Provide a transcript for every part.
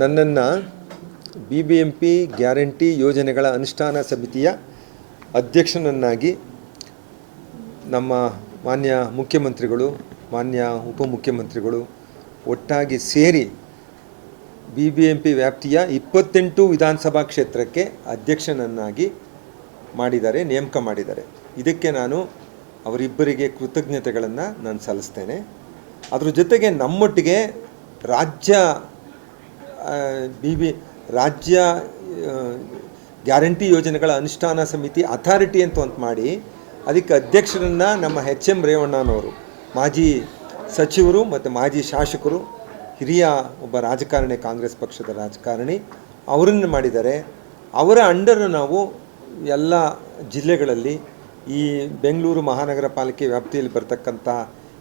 ನನ್ನನ್ನು B B M P guarantee ಯೋಜನೆಗಳ ಅನುಷ್ಠಾನ ಸಮಿತಿಯ ಅಧ್ಯಕ್ಷನನ್ನಾಗಿ ನಮ್ಮ ಮಾನ್ಯ ಮುಖ್ಯಮಂತ್ರಿಗಳು, ಮಾನ್ಯ ಉಪಮುಖ್ಯಮಂತ್ರಿಗಳು ಒಟ್ಟಾಗಿ ಸೇರಿ ಬಿ ಬಿ ಎಂ ಪಿ ವ್ಯಾಪ್ತಿಯ ಇಪ್ಪತ್ತೆಂಟು ವಿಧಾನಸಭಾ ಕ್ಷೇತ್ರಕ್ಕೆ ಅಧ್ಯಕ್ಷನನ್ನಾಗಿ ಮಾಡಿದ್ದಾರೆ, ನೇಮಕ ಮಾಡಿದ್ದಾರೆ. ಇದಕ್ಕೆ ನಾನು ಅವರಿಬ್ಬರಿಗೆ ಕೃತಜ್ಞತೆಗಳನ್ನು ನಾನು ಸಲ್ಲಿಸ್ತೇನೆ. ಅದ್ರ ಜೊತೆಗೆ ನಮ್ಮೊಟ್ಟಿಗೆ ರಾಜ್ಯ ಬಿ ಬಿ ರಾಜ್ಯ ಗ್ಯಾರಂಟಿ ಯೋಜನೆಗಳ ಅನುಷ್ಠಾನ ಸಮಿತಿ ಅಥಾರಿಟಿ ಅಂತ ಒಂದು ಮಾಡಿ, ಅದಕ್ಕೆ ಅಧ್ಯಕ್ಷರನ್ನು ನಮ್ಮ ಹೆಚ್ ಎಂ ರೇವಣ್ಣನವರು, ಮಾಜಿ ಸಚಿವರು ಮತ್ತು ಮಾಜಿ ಶಾಸಕರು, ಹಿರಿಯ ಒಬ್ಬ ರಾಜಕಾರಣಿ, ಕಾಂಗ್ರೆಸ್ ಪಕ್ಷದ ರಾಜಕಾರಣಿ, ಅವರನ್ನು ಮಾಡಿದ್ದಾರೆ. ಅವರ ಅಂಡರ್ ನಾವು ಎಲ್ಲ ಜಿಲ್ಲೆಗಳಲ್ಲಿ ಈ ಬೆಂಗಳೂರು ಮಹಾನಗರ ಪಾಲಿಕೆ ವ್ಯಾಪ್ತಿಯಲ್ಲಿ ಬರ್ತಕ್ಕಂಥ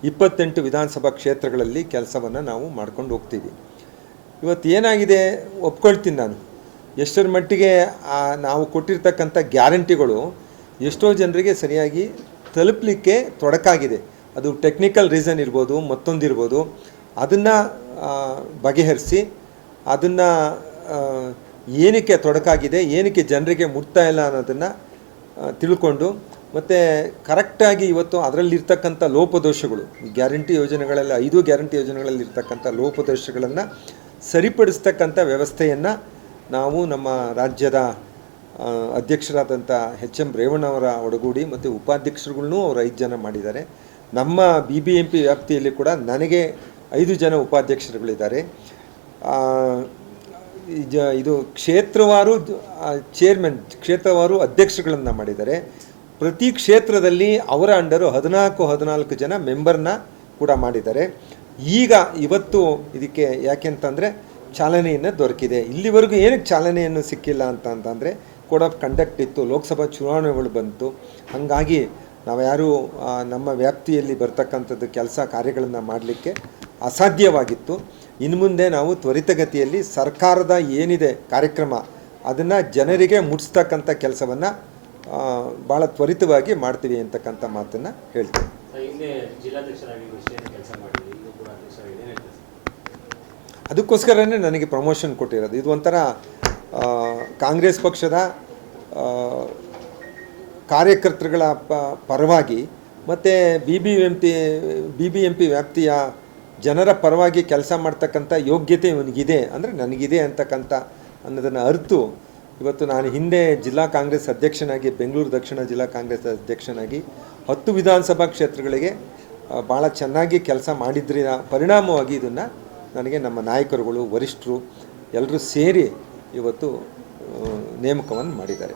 ಇಪ್ಪತ್ತೆಂಟು ವಿಧಾನಸಭಾ ಕ್ಷೇತ್ರಗಳಲ್ಲಿ ಕೆಲಸವನ್ನು ನಾವು ಮಾಡ್ಕೊಂಡು ಹೋಗ್ತೀವಿ. ಇವತ್ತು ಏನಾಗಿದೆ ಒಪ್ಕೊಳ್ತೀನಿ ನಾನು. ಎಷ್ಟರ ಮಟ್ಟಿಗೆ ನಾವು ಕೊಟ್ಟಿರ್ತಕ್ಕಂಥ ಗ್ಯಾರಂಟಿಗಳು ಎಷ್ಟೋ ಜನರಿಗೆ ಸರಿಯಾಗಿ ತಲುಪಲಿಕ್ಕೆ ತೊಡಕಾಗಿದೆ. ಅದು ಟೆಕ್ನಿಕಲ್ ರೀಸನ್ ಇರ್ಬೋದು ಮತ್ತೊಂದಿರ್ಬೋದು ಅದನ್ನು ಬಗೆಹರಿಸಿ, ಅದನ್ನು ಏನಕ್ಕೆ ತೊಡಕಾಗಿದೆ, ಏನಕ್ಕೆ ಜನರಿಗೆ ಮುಟ್ತಾ ಇಲ್ಲ ಅನ್ನೋದನ್ನು ತಿಳ್ಕೊಂಡು, ಮತ್ತು ಕರೆಕ್ಟಾಗಿ ಇವತ್ತು ಅದರಲ್ಲಿರ್ತಕ್ಕಂಥ ಲೋಪದೋಷಗಳು, ಈ ಗ್ಯಾರಂಟಿ ಯೋಜನೆಗಳಲ್ಲಿ, ಐದು ಗ್ಯಾರಂಟಿ ಯೋಜನೆಗಳಲ್ಲಿ ಇರ್ತಕ್ಕಂಥ ಲೋಪದೋಷಗಳನ್ನು ಸರಿಪಡಿಸ್ತಕ್ಕಂಥ ವ್ಯವಸ್ಥೆಯನ್ನು ನಾವು ನಮ್ಮ ರಾಜ್ಯದ ಅಧ್ಯಕ್ಷರಾದಂಥ ಎಚ್ ಎಂ ರೇವಣ್ಣವರ ಒಡಗೂಡಿ ಮತ್ತು ಉಪಾಧ್ಯಕ್ಷರುಗಳನ್ನೂ ಅವರು ಐದು ಜನ ಮಾಡಿದ್ದಾರೆ. ನಮ್ಮ ಬಿ ಬಿ ಎಂ ಪಿ ವ್ಯಾಪ್ತಿಯಲ್ಲಿ ಕೂಡ ನನಗೆ ಐದು ಜನ ಉಪಾಧ್ಯಕ್ಷರುಗಳಿದ್ದಾರೆ. ಇದು ಕ್ಷೇತ್ರವಾರು ಚೇರ್ಮನ್ ಕ್ಷೇತ್ರವಾರು ಅಧ್ಯಕ್ಷಗಳನ್ನು ಮಾಡಿದ್ದಾರೆ. ಪ್ರತಿ ಕ್ಷೇತ್ರದಲ್ಲಿ ಅವರ ಅಂಡರು ಹದಿನಾಲ್ಕು ಹದಿನಾಲ್ಕು ಜನ ಮೆಂಬರ್ನ ಕೂಡ ಮಾಡಿದ್ದಾರೆ. ಈಗ ಇವತ್ತು ಇದಕ್ಕೆ ಯಾಕೆಂತಂದರೆ ಚಾಲನೆಯನ್ನು ದೊರಕಿದೆ. ಇಲ್ಲಿವರೆಗೂ ಏನಕ್ಕೆ ಚಾಲನೆಯನ್ನು ಸಿಕ್ಕಿಲ್ಲ ಅಂತ ಅಂತಂದರೆ ಕೋಡ್ ಆಫ್ ಕಂಡಕ್ಟ್ ಇತ್ತು, ಲೋಕಸಭಾ ಚುನಾವಣೆಗಳು ಬಂತು. ಹಾಗಾಗಿ ನಾವು ಯಾರೂ ನಮ್ಮ ವ್ಯಾಪ್ತಿಯಲ್ಲಿ ಬರ್ತಕ್ಕಂಥದ್ದು ಕೆಲಸ ಕಾರ್ಯಗಳನ್ನು ಮಾಡಲಿಕ್ಕೆ ಅಸಾಧ್ಯವಾಗಿತ್ತು. ಇನ್ನು ಮುಂದೆ ನಾವು ತ್ವರಿತಗತಿಯಲ್ಲಿ ಸರ್ಕಾರದ ಏನಿದೆ ಕಾರ್ಯಕ್ರಮ, ಅದನ್ನು ಜನರಿಗೆ ಮುಟ್ಟಿಸ್ತಕ್ಕಂಥ ಕೆಲಸವನ್ನು ಭಾಳ ತ್ವರಿತವಾಗಿ ಮಾಡ್ತೀವಿ ಅಂತಕ್ಕಂಥ ಮಾತನ್ನು ಹೇಳ್ತೀನಿ. ಅದಕ್ಕೋಸ್ಕರನೇ ನನಗೆ ಪ್ರಮೋಷನ್ ಕೊಟ್ಟಿರೋದು. ಇದು ಒಂಥರ ಕಾಂಗ್ರೆಸ್ ಪಕ್ಷದ ಕಾರ್ಯಕರ್ತರುಗಳ ಪರವಾಗಿ ಮತ್ತು B B M P B B M P ವ್ಯಾಪ್ತಿಯ ಜನರ ಪರವಾಗಿ ಕೆಲಸ ಮಾಡ್ತಕ್ಕಂಥ ಯೋಗ್ಯತೆ ಇವನಿಗಿದೆ ಅಂದರೆ ನನಗಿದೆ ಅಂತಕ್ಕಂಥ ಅನ್ನೋದನ್ನು ಅರಿತು. ಇವತ್ತು ನಾನು ಹಿಂದೆ ಜಿಲ್ಲಾ ಕಾಂಗ್ರೆಸ್ ಅಧ್ಯಕ್ಷನಾಗಿ, ಬೆಂಗಳೂರು ದಕ್ಷಿಣ ಜಿಲ್ಲಾ ಕಾಂಗ್ರೆಸ್ ಅಧ್ಯಕ್ಷನಾಗಿ ಹತ್ತು ವಿಧಾನಸಭಾ ಕ್ಷೇತ್ರಗಳಿಗೆ ಭಾಳ ಚೆನ್ನಾಗಿ ಕೆಲಸ ಮಾಡಿದ್ರಿನ ಪರಿಣಾಮವಾಗಿ ಇದನ್ನು ನನಗೆ ನಮ್ಮ ನಾಯಕರುಗಳು, ವರಿಷ್ಠರು ಎಲ್ಲರೂ ಸೇರಿ ಇವತ್ತು ನೇಮಕವನ್ನು ಮಾಡಿದ್ದಾರೆ.